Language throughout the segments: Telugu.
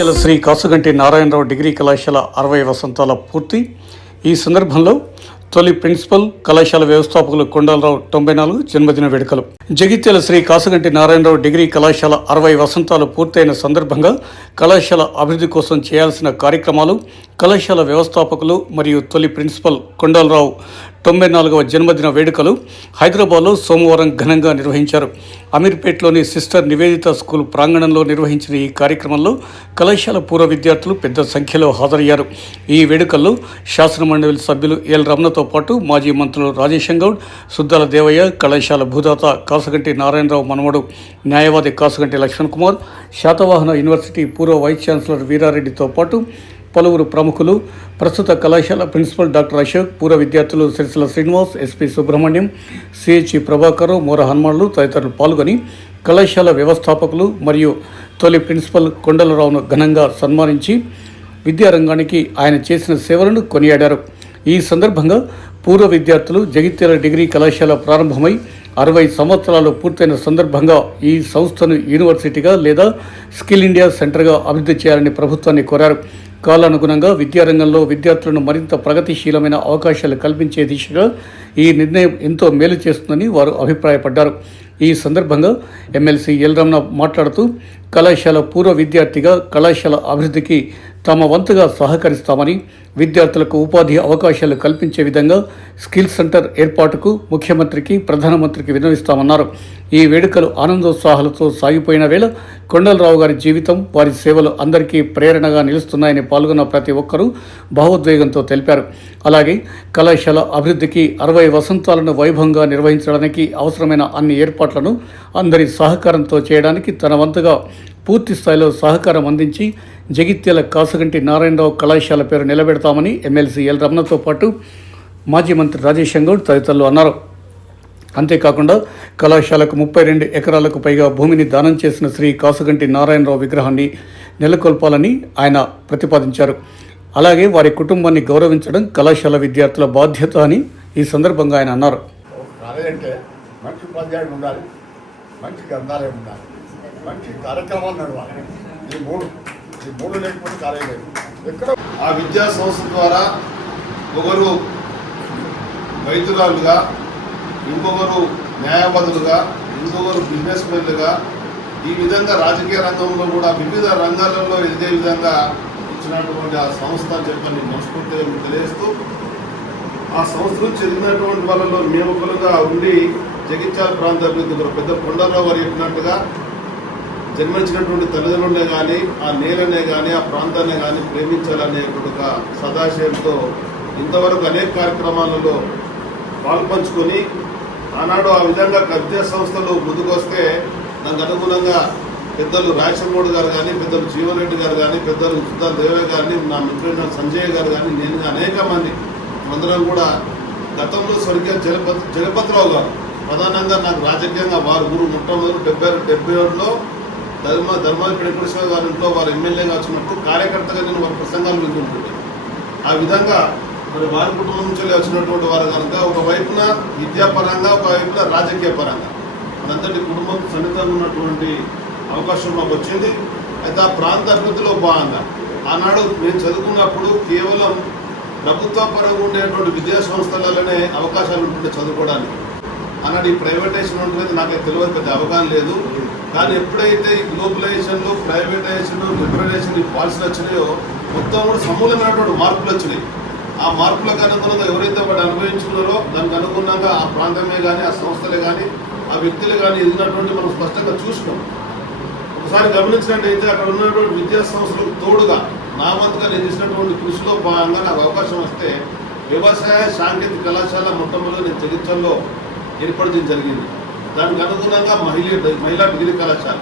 జగిత్యాల శ్రీ కాసుగంటి నారాయణరావు డిగ్రీ కళాశాల 60 వసంతాల పూర్తి. ఈ సందర్భంలో తొలి ప్రిన్సిపల్, కళాశాల వ్యవస్థాపకులు కొండలరావు 94 జన్మదిన వేడుకలు. జగిత్యాల శ్రీ కాసుగంటి నారాయణరావు డిగ్రీ కళాశాల 60 వసంతాలు పూర్తయిన సందర్భంగా కళాశాల అభివృద్ధి కోసం చేయాల్సిన కార్యక్రమాలు, కళాశాల వ్యవస్థాపకులు మరియు తొలి ప్రిన్సిపల్ కొండలరావు 94వ జన్మదిన వేడుకలు హైదరాబాద్లో సోమవారం ఘనంగా నిర్వహించారు. అమీర్పేట్లోని సిస్టర్ నివేదిత స్కూల్ ప్రాంగణంలో నిర్వహించిన ఈ కార్యక్రమంలో కళాశాల పూర్వ విద్యార్థులు పెద్ద సంఖ్యలో హాజరయ్యారు. ఈ వేడుకల్లో శాసనమండలి సభ్యులు ఎల్ రమణతో పాటు మాజీ మంత్రులు రాజేశం గౌడ్, సుద్దాల దేవయ్య, కళాశాల భూదాత కాసుగంటి నారాయణరావు మనవడు న్యాయవాది కాసుగంటి లక్ష్మణ్ కుమార్, శాతవాహన యూనివర్సిటీ పూర్వ వైస్ ఛాన్సలర్ వీరారెడ్డితో పాటు పలువురు ప్రముఖులు, ప్రస్తుత కళాశాల ప్రిన్సిపల్ డాక్టర్ అశోక్, పూర్వ విద్యార్థులు సిరిసిల్ల శ్రీనివాస్, ఎస్పీ సుబ్రహ్మణ్యం, సిహెచ్ఈ ప్రభాకర్, మోర హనుమాన్లు తదితరులు పాల్గొని కళాశాల వ్యవస్థాపకులు మరియు తొలి ప్రిన్సిపల్ కొండలరావును ఘనంగా సన్మానించి విద్యారంగానికి ఆయన చేసిన సేవలను కొనియాడారు. ఈ సందర్భంగా పూర్వ విద్యార్థులు జగిత్యాల డిగ్రీ కళాశాల ప్రారంభమై 60 సంవత్సరాలు పూర్తయిన సందర్భంగా ఈ సంస్థను యూనివర్సిటీగా లేదా స్కిల్ ఇండియా సెంటర్గా అభివృద్ధి చేయాలని ప్రభుత్వాన్ని కోరారు. కాలానుగుణంగా విద్యారంగంలో విద్యార్థులను మరింత ప్రగతిశీలమైన అవకాశాలు కల్పించే దిశగా ఈ నిర్ణయం ఎంతో మేలు చేస్తుందని వారు అభిప్రాయపడ్డారు. ఈ సందర్భంగా ఎమ్మెల్సీ ఎల్ రమణ మాట్లాడుతూ కళాశాల పూర్వ విద్యార్థిగా కళాశాల అభివృద్ధికి తమ వంతుగా సహకరిస్తామని, విద్యార్థులకు ఉపాధి అవకాశాలు కల్పించే విధంగా స్కిల్ సెంటర్ ఏర్పాటుకు ముఖ్యమంత్రికి, ప్రధానమంత్రికి విన్నవిస్తామన్నారు. ఈ వేడుకలు ఆనందోత్సాహాలతో సాగిపోయిన వేళ కొండలరావు గారి జీవితం, వారి సేవలు అందరికీ ప్రేరణగా నిలుస్తున్నాయని పాల్గొన్న ప్రతి ఒక్కరూ భావోద్వేగంతో తెలిపారు. అలాగే కళాశాల అభివృద్ధికి 60 వసంతాలను వైభవంగా నిర్వహించడానికి అవసరమైన అన్ని ఏర్పాట్లను అందరి సహకారంతో చేయడానికి తన వంతుగా పూర్తి స్థాయిలో సహకారం అందించి జగిత్యాల కాసుగంటి నారాయణరావు కళాశాల పేరు నిలబెడతామని ఎమ్మెల్సీ ఎల్ రమణతో పాటు మాజీ మంత్రి రాజేశం గౌడ్ తదితరులు అన్నారు. అంతేకాకుండా కళాశాలకు 32 ఎకరాలకు పైగా భూమిని దానం చేసిన శ్రీ కాసుగంటి నారాయణరావు విగ్రహాన్ని నెలకొల్పాలని ఆయన ప్రతిపాదించారు. అలాగే వారి కుటుంబాన్ని గౌరవించడం కళాశాల విద్యార్థుల బాధ్యత అని ఈ సందర్భంగా ఆయన అన్నారు. మంచి ఉపాధ్యాయుడు ఉండాలి, మంచి గ్రంథాలయం ఉండాలి, మంచి కార్యక్రమాలు నడవాలి. ఈ మూడు లేకపోతే కార్యం లేదు. ఎక్కడ ఆ విద్యా సంస్థ ద్వారా ఒకరు వైద్యురాలుగా, ఇంకొకరు న్యాయవాదులుగా, ఇంకొకరు బిజినెస్ మెన్లుగా, ఈ విధంగా రాజకీయ రంగంలో కూడా వివిధ రంగాలలో ఎదిగే విధంగా ఇచ్చినటువంటి ఆ సంస్థ అని చెప్పని మనస్ఫూర్తిగా తెలియజేస్తూ, ఆ సంస్థను చెందినటువంటి వాళ్ళలో నియామకులుగా ఉండి జగిత్యాల ప్రాంత అభివృద్ధి ఒక పెద్ద కొండలరావు గారు చెప్పినట్టుగా జన్మించినటువంటి తల్లిదండ్రులనే కానీ, ఆ నేలనే కానీ, ఆ ప్రాంతాన్ని కానీ ప్రేమించాలనేటువంటి ఒక సదాశయంతో ఇంతవరకు అనేక కార్యక్రమాలలో పాల్పంచుకొని ఆనాడు ఆ విధంగా విద్యా సంస్థలు ముందుకొస్తే దానికి అనుగుణంగా పెద్దలు రాజశేఖర్ గారు కానీ, పెద్దలు జీవన్ రెడ్డి గారు కానీ, పెద్దలు సుద్దాల దేవయ్య గారిని, నా మిత్రుడు సంజయ్ గారు కానీ, నేను అనేక మంది అందరం కూడా గతంలో స్వర్గీయ జగపతిరావు గారు ప్రధానంగా నాకు రాజకీయంగా వారి గురు మొట్టమొదటి 77లో ధర్మాది వెంకటేశ్వర గారి ఇంట్లో వారు ఎమ్మెల్యేగా వచ్చినప్పుడు కార్యకర్తగా నేను వారి ప్రసంగాలు వింటుంటుంది. ఆ విధంగా మరి వారి కుటుంబం నుంచి వచ్చినటువంటి వారు కనుక ఒకవైపున విద్యాపరంగా, ఒకవైపున రాజకీయ పరంగా మనందరి కుటుంబం సన్నిహితంగా ఉన్నటువంటి అవకాశం మాకు వచ్చింది. అయితే ఆ ప్రాంత అభివృద్ధిలో భాగంగా ఆనాడు నేను చదువుకున్నప్పుడు కేవలం ప్రభుత్వ పరంగా ఉండేటువంటి విద్యా సంస్థలలోనే అవకాశాలు ఉంటుండే చదువుకోవడానికి. ఆనాడు ఈ ప్రైవేటైజేషన్ ఉంటుంది నాకైతే తెలియదు, పెద్ద అవగాహన లేదు. కానీ ఎప్పుడైతే ఈ గ్లోబలైజేషన్లు, ప్రైవేటైజేషన్, లిబరలైజేషన్ ఈ పాలసీలు వచ్చినాయో మొత్తం కూడా సమూలమైనటువంటి మార్పులు వచ్చినాయి. ఆ మార్పులకు అనుగుణంగా ఎవరైతే వాటి అనుభవించుకున్నారో దానికి అనుగుణంగా ఆ ప్రాంతమే కానీ, ఆ సంస్థలే కానీ, ఆ వ్యక్తులు కానీ ఎదిగినటువంటి మనం స్పష్టంగా చూసినాం. ఒకసారి గమనించినట్టయితే అక్కడ ఉన్నటువంటి విద్యా సంస్థలకు తోడుగా నా వంతుగా నేను చేసినటువంటి కృషిలో భాగంగా నాకు అవకాశం వస్తే వ్యవసాయ సాంకేతిక కళాశాల మొట్టమొదటి నేను జగిత్యాలలో ఏర్పాటు చేయడం జరిగింది. దానికి అనుగుణంగా మహిళా డిగ్రీ కళాశాల,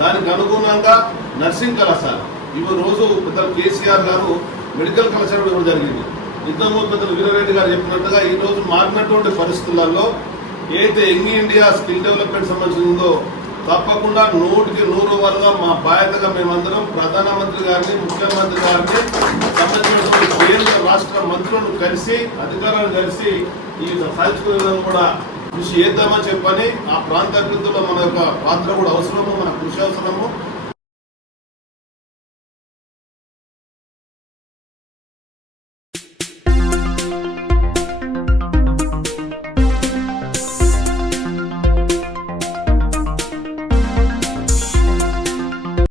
దానికి అనుగుణంగా నర్సింగ్ కళాశాల, ఇవి రోజు పెద్దలు కేసీఆర్ గారు మెడికల్ కళాశాల ఇవ్వడం జరిగింది. ఇంతకుముందు పెద్దలు వీరారెడ్డి గారు చెప్పినట్టుగా ఈ రోజు మారినటువంటి పరిస్థితులలో ఏదైతే యంగ్ ఇండియా స్కిల్ డెవలప్మెంట్ సంబంధించిందో తప్పకుండా 100కి 100 మా బాధ్యతగా మేమందరం ప్రధానమంత్రి గారిని, ముఖ్యమంత్రి గారిని, సంబంధించినటువంటి కేంద్ర రాష్ట్ర మంత్రులను కలిసి, అధికారులను కలిసి ఈ సాధించుకునే విధంగా కూడా కృషి చేద్దామని చెప్పని, ఆ ప్రాంత అభివృద్ధిలో మన యొక్క పాత్ర కూడా అవసరము, మన కృషి అవసరము.